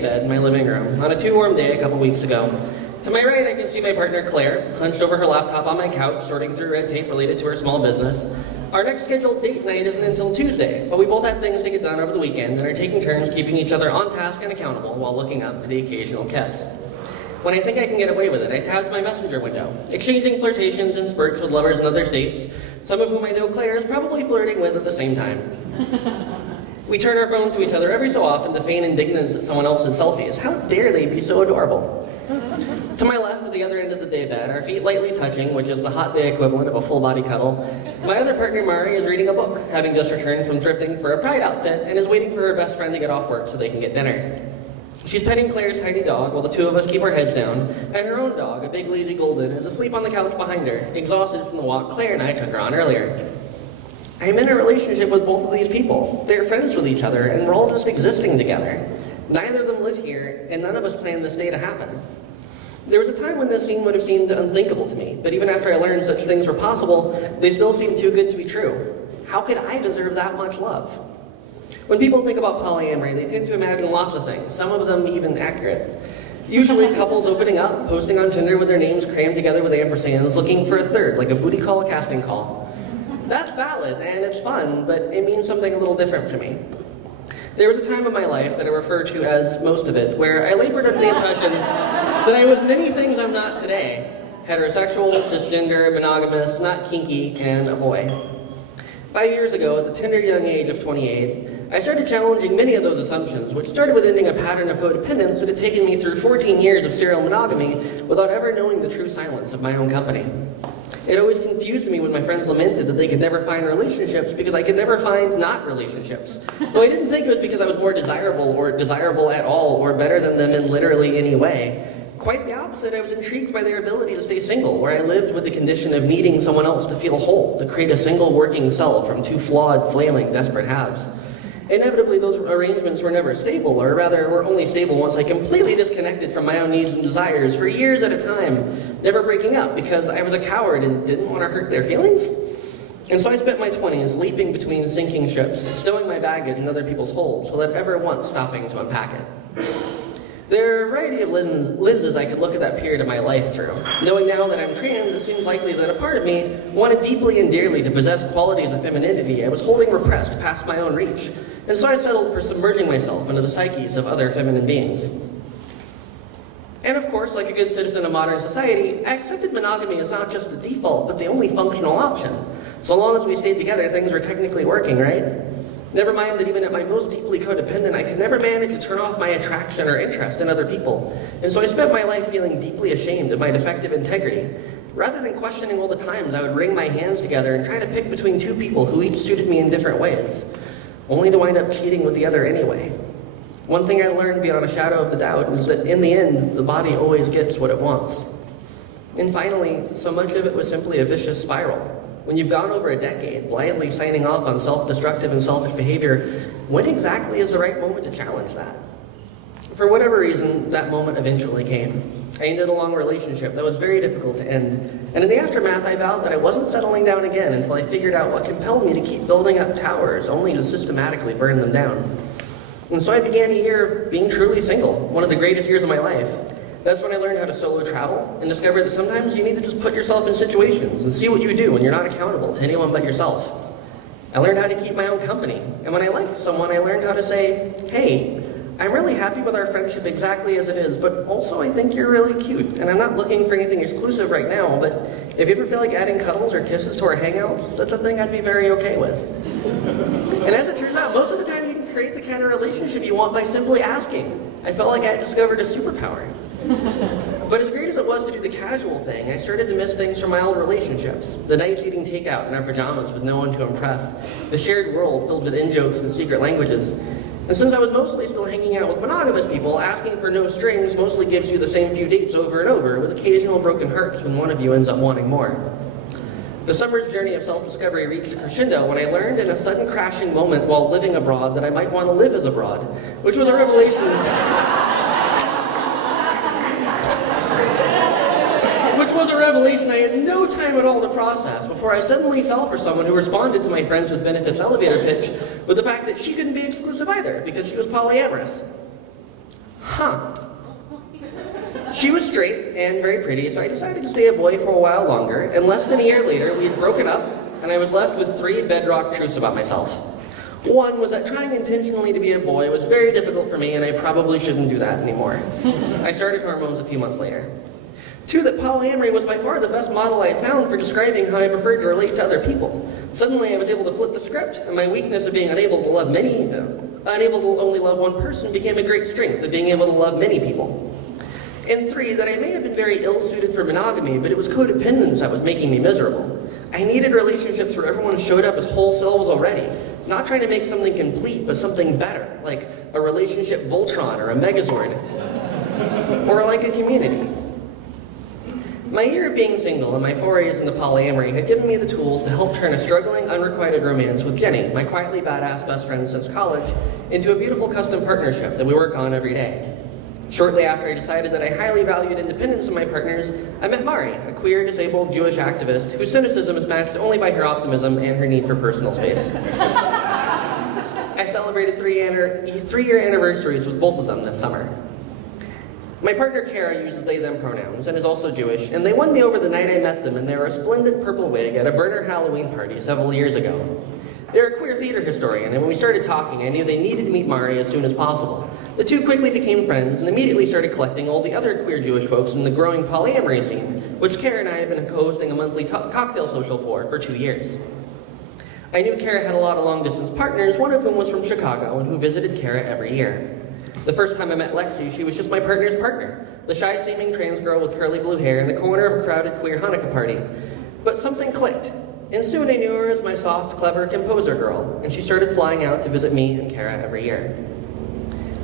daybed in my living room on a too warm day a couple weeks ago. To my right, I can see my partner Claire, hunched over her laptop on my couch, sorting through red tape related to her small business. Our next scheduled date night isn't until Tuesday, but we both have things to get done over the weekend and are taking turns keeping each other on task and accountable while looking up for the occasional kiss. When I think I can get away with it, I tab to my messenger window, exchanging flirtations and spurts with lovers in other states, some of whom I know Claire is probably flirting with at the same time. We turn our phones to each other every so often to feign indignance at someone else's selfies. How dare they be so adorable? To my left, at the other end of the daybed, our feet lightly touching, which is the hot day equivalent of a full-body cuddle, my other partner, Mari, is reading a book, having just returned from thrifting for a Pride outfit, and is waiting for her best friend to get off work so they can get dinner. She's petting Claire's tiny dog while the two of us keep our heads down, and her own dog, a big lazy golden, is asleep on the couch behind her, exhausted from the walk Claire and I took her on earlier. I'm in a relationship with both of these people. They're friends with each other, and we're all just existing together. Neither of them live here, and none of us planned this day to happen. There was a time when this scene would have seemed unthinkable to me, but even after I learned such things were possible, they still seemed too good to be true. How could I deserve that much love? When people think about polyamory, they tend to imagine lots of things, some of them even accurate. Usually couples opening up, posting on Tinder with their names crammed together with ampersands, looking for a third, like a booty call, a casting call. That's valid, and it's fun, but it means something a little different for me. There was a time in my life that I refer to as most of it, where I labored under the impression that I was many things I'm not today. Heterosexual, cisgender, monogamous, not kinky, and a boy. 5 years ago, at the tender young age of 28, I started challenging many of those assumptions, which started with ending a pattern of codependence that had taken me through 14 years of serial monogamy without ever knowing the true silence of my own company. It always confused me when my friends lamented that they could never find relationships because I could never find not relationships. Though I didn't think it was because I was more desirable or desirable at all or better than them in literally any way. Quite the opposite, I was intrigued by their ability to stay single, where I lived with the condition of needing someone else to feel whole, to create a single working cell from two flawed, flailing, desperate halves. Inevitably, those arrangements were never stable, or rather, were only stable once I completely disconnected from my own needs and desires for years at a time, never breaking up because I was a coward and didn't want to hurt their feelings. And so I spent my 20s leaping between sinking ships, stowing my baggage in other people's holds, without ever once stopping to unpack it. There are a variety of lenses I could look at that period of my life through. Knowing now that I'm trans, it seems likely that a part of me wanted deeply and dearly to possess qualities of femininity I was holding repressed past my own reach, and so I settled for submerging myself into the psyches of other feminine beings. And of course, like a good citizen of modern society, I accepted monogamy as not just the default, but the only functional option. So long as we stayed together, things were technically working, right? Never mind that even at my most deeply codependent, I could never manage to turn off my attraction or interest in other people. And so I spent my life feeling deeply ashamed of my defective integrity. Rather than questioning all the times I would wring my hands together and try to pick between two people who each suited me in different ways, only to wind up cheating with the other anyway. One thing I learned beyond a shadow of the doubt is that in the end, the body always gets what it wants. And finally, so much of it was simply a vicious spiral. When you've gone over a decade blindly signing off on self-destructive and selfish behavior, when exactly is the right moment to challenge that? For whatever reason, that moment eventually came. I ended a long relationship that was very difficult to end, and in the aftermath I vowed that I wasn't settling down again until I figured out what compelled me to keep building up towers, only to systematically burn them down. And so I began a year of being truly single, one of the greatest years of my life. That's when I learned how to solo travel and discovered that sometimes you need to just put yourself in situations and see what you do when you're not accountable to anyone but yourself. I learned how to keep my own company, and when I liked someone, I learned how to say, hey, I'm really happy with our friendship exactly as it is, but also I think you're really cute, and I'm not looking for anything exclusive right now, but if you ever feel like adding cuddles or kisses to our hangouts, that's a thing I'd be very okay with. And as it turns out, most of the time you can create the kind of relationship you want by simply asking. I felt like I had discovered a superpower. But as great as it was to do the casual thing, I started to miss things from my old relationships. The nights eating takeout in our pajamas with no one to impress. The shared world filled with in-jokes and secret languages. And since I was mostly still hanging out with monogamous people, asking for no strings mostly gives you the same few dates over and over, with occasional broken hearts when one of you ends up wanting more. The summer's journey of self-discovery reached a crescendo when I learned in a sudden crashing moment while living abroad that I might want to live as abroad, which was a revelation... I had no time at all to process before I suddenly fell for someone who responded to my friends with benefits elevator pitch with the fact that she couldn't be exclusive either because she was polyamorous. Huh. She was straight and very pretty, so I decided to stay a boy for a while longer, and less than a year later, we had broken up, and I was left with 3 bedrock truths about myself. One was that trying intentionally to be a boy was very difficult for me, and I probably shouldn't do that anymore. I started hormones a few months later. 2, that polyamory was by far the best model I had found for describing how I preferred to relate to other people. Suddenly I was able to flip the script, and my weakness of being unable to love unable to only love one person became a great strength of being able to love many people. And 3, that I may have been very ill-suited for monogamy, but it was codependence that was making me miserable. I needed relationships where everyone showed up as whole selves already, not trying to make something complete, but something better, like a relationship Voltron or a Megazord, or like a community. My year of being single and my forays into polyamory had given me the tools to help turn a struggling, unrequited romance with Jenny, my quietly badass best friend since college, into a beautiful custom partnership that we work on every day. Shortly after I decided that I highly valued independence in my partners, I met Mari, a queer, disabled Jewish activist whose cynicism is matched only by her optimism and her need for personal space. I celebrated 3-year anniversaries with both of them this summer. My partner Kara uses they-them pronouns and is also Jewish, and they won me over the night I met them in their resplendent purple wig at a burner Halloween party several years ago. They're a queer theater historian, and when we started talking, I knew they needed to meet Mari as soon as possible. The two quickly became friends and immediately started collecting all the other queer Jewish folks in the growing polyamory scene, which Kara and I have been co-hosting a monthly cocktail social for 2 years. I knew Kara had a lot of long-distance partners, one of whom was from Chicago and who visited Kara every year. The first time I met Lexi, she was just my partner's partner, the shy-seeming trans girl with curly blue hair in the corner of a crowded queer Hanukkah party. But something clicked, and soon I knew her as my soft, clever composer girl, and she started flying out to visit me and Kara every year.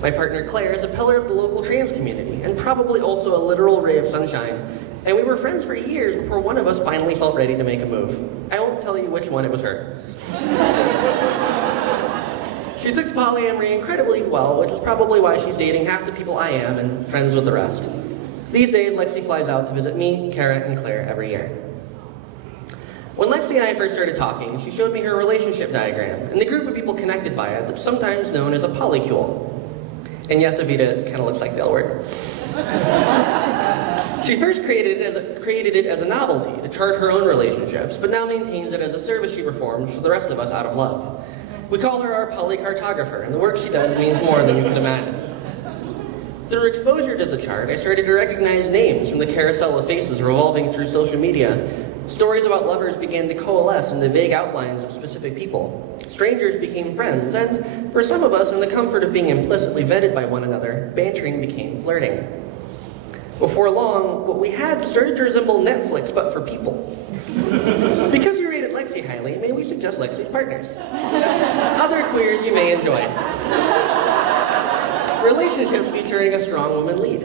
My partner Claire is a pillar of the local trans community, and probably also a literal ray of sunshine, and we were friends for years before one of us finally felt ready to make a move. I won't tell you which one, it was her. She took to polyamory incredibly well, which is probably why she's dating half the people I am and friends with the rest. These days, Lexi flies out to visit me, Kara, and Claire every year. When Lexi and I first started talking, she showed me her relationship diagram and the group of people connected by it that's sometimes known as a polycule. And yes, Avita kind of looks like the L word. She first created it as a novelty to chart her own relationships, but now maintains it as a service she performs for the rest of us out of love. We call her our polycartographer, and the work she does means more than you can imagine. Through exposure to the chart, I started to recognize names from the carousel of faces revolving through social media. Stories about lovers began to coalesce into vague outlines of specific people. Strangers became friends, and for some of us, in the comfort of being implicitly vetted by one another, bantering became flirting. Before long, what we had started to resemble Netflix, but for people. Because you rated Lexi highly, may we suggest Lexi's partners? Other queers you may enjoy. Relationships featuring a strong woman lead.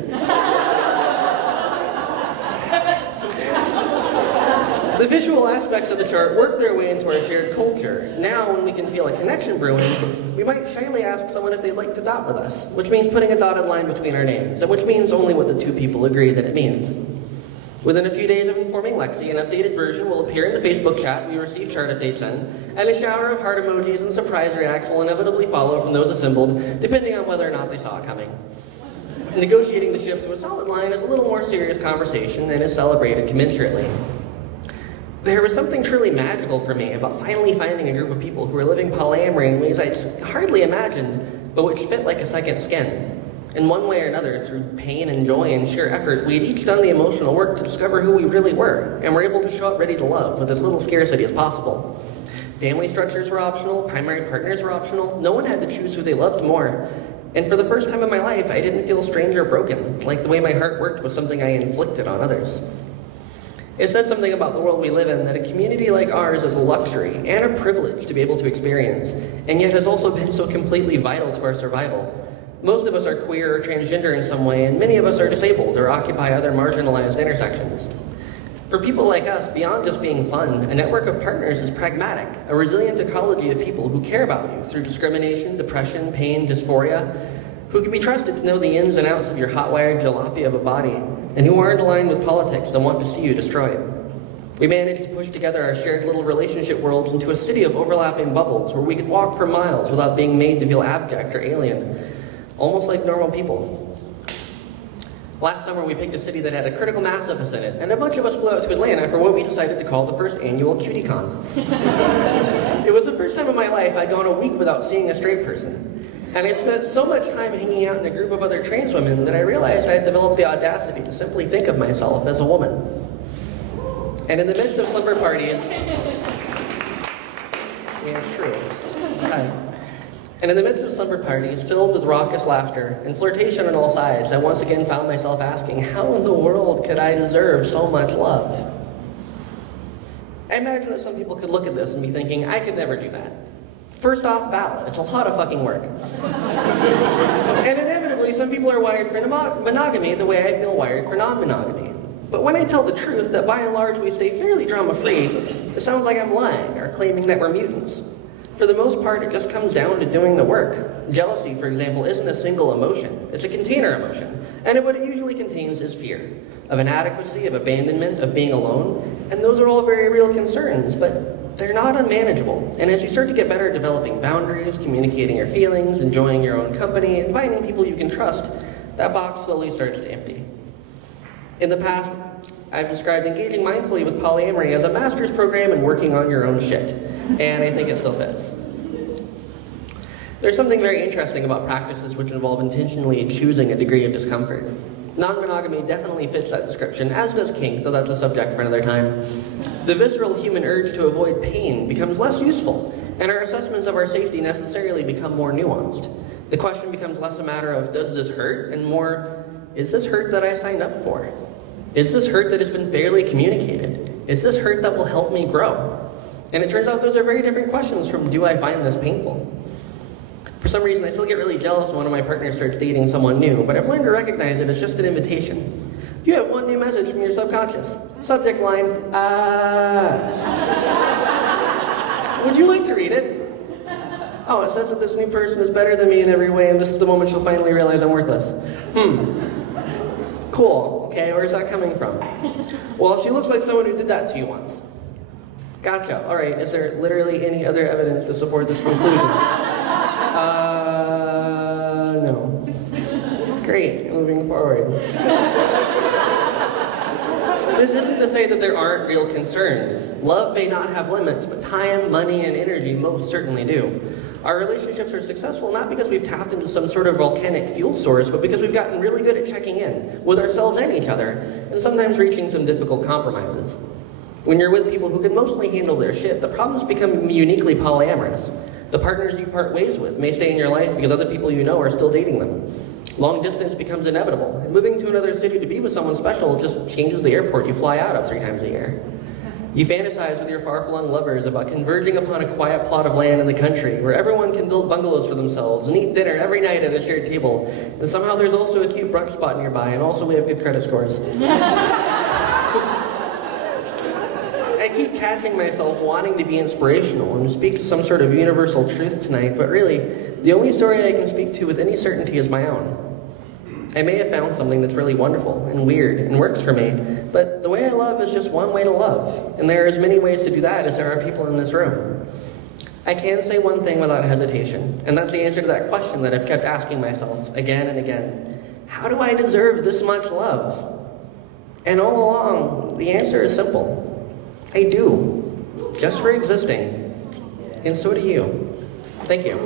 The visual aspects of the chart work their way into our shared culture. Now, when we can feel a connection brewing, we might shyly ask someone if they'd like to dot with us, which means putting a dotted line between our names, and which means only what the two people agree that it means. Within a few days of informing Lexi, an updated version will appear in the Facebook chat we receive chart updates in, and a shower of heart emojis and surprise reacts will inevitably follow from those assembled, depending on whether or not they saw it coming. Negotiating the shift to a solid line is a little more serious conversation and is celebrated commensurately. There was something truly magical for me about finally finding a group of people who were living polyamory in ways I just hardly imagined, but which fit like a second skin. In one way or another, through pain and joy and sheer effort, we had each done the emotional work to discover who we really were, and were able to show up ready to love with as little scarcity as possible. Family structures were optional, primary partners were optional, no one had to choose who they loved more. And for the first time in my life, I didn't feel strange or broken, like the way my heart worked was something I inflicted on others. It says something about the world we live in that a community like ours is a luxury and a privilege to be able to experience, and yet has also been so completely vital to our survival. Most of us are queer or transgender in some way, and many of us are disabled or occupy other marginalized intersections. For people like us, beyond just being fun, a network of partners is pragmatic, a resilient ecology of people who care about you through discrimination, depression, pain, dysphoria, who can be trusted to know the ins and outs of your hot-wired jalopy of a body, and who aren't aligned with politics that want to see you destroyed. We managed to push together our shared little relationship worlds into a city of overlapping bubbles where we could walk for miles without being made to feel abject or alien, almost like normal people. Last summer, we picked a city that had a critical mass of us in it, and a bunch of us flew out to Atlanta for what we decided to call the first annual CutieCon. It was the first time in my life I'd gone a week without seeing a straight person, and I spent so much time hanging out in a group of other trans women that I realized I had developed the audacity to simply think of myself as a woman. And in the midst of slumber parties, it's true. And in the midst of slumber parties filled with raucous laughter and flirtation on all sides, I once again found myself asking, how in the world could I deserve so much love? I imagine that some people could look at this and be thinking, I could never do that. First off, valid. It's a lot of fucking work. And inevitably, some people are wired for monogamy the way I feel wired for non-monogamy. But when I tell the truth that by and large we stay fairly drama-free, it sounds like I'm lying or claiming that we're mutants. For the most part, it just comes down to doing the work. Jealousy, for example, isn't a single emotion. It's a container emotion. And what it usually contains is fear. Of inadequacy, of abandonment, of being alone. And those are all very real concerns, but they're not unmanageable. And as you start to get better at developing boundaries, communicating your feelings, enjoying your own company, and finding people you can trust, that box slowly starts to empty. In the past, I've described engaging mindfully with polyamory as a master's program in working on your own shit. And I think it still fits. There's something very interesting about practices which involve intentionally choosing a degree of discomfort. Non-monogamy definitely fits that description, as does kink, though that's a subject for another time. The visceral human urge to avoid pain becomes less useful, and our assessments of our safety necessarily become more nuanced. The question becomes less a matter of, does this hurt, and more, is this hurt that I signed up for? Is this hurt that has been fairly communicated? Is this hurt that will help me grow? And it turns out those are very different questions from, do I find this painful? For some reason, I still get really jealous when one of my partners starts dating someone new, but I've learned to recognize it as just an invitation. You have one new message from your subconscious. Subject line, Would you like to read it? Oh, it says that this new person is better than me in every way, and this is the moment she'll finally realize I'm worthless. Cool, okay, where's that coming from? Well, she looks like someone who did that to you once. Gotcha. All right, is there literally any other evidence to support this conclusion? No. Great, moving forward. This isn't to say that there aren't real concerns. Love may not have limits, but time, money, and energy most certainly do. Our relationships are successful not because we've tapped into some sort of volcanic fuel source, but because we've gotten really good at checking in with ourselves and each other, and sometimes reaching some difficult compromises. When you're with people who can mostly handle their shit, the problems become uniquely polyamorous. The partners you part ways with may stay in your life because other people you know are still dating them. Long distance becomes inevitable, and moving to another city to be with someone special just changes the airport you fly out of 3 times a year. You fantasize with your far-flung lovers about converging upon a quiet plot of land in the country where everyone can build bungalows for themselves and eat dinner every night at a shared table, and somehow there's also a cute brunch spot nearby, and also we have good credit scores. I keep catching myself wanting to be inspirational and speak to some sort of universal truth tonight, but really, the only story I can speak to with any certainty is my own. I may have found something that's really wonderful and weird and works for me, but the way I love is just one way to love, and there are as many ways to do that as there are people in this room. I can say one thing without hesitation, and that's the answer to that question that I've kept asking myself again and again. How do I deserve this much love? And all along, the answer is simple. I do, just for existing, and so do you. Thank you.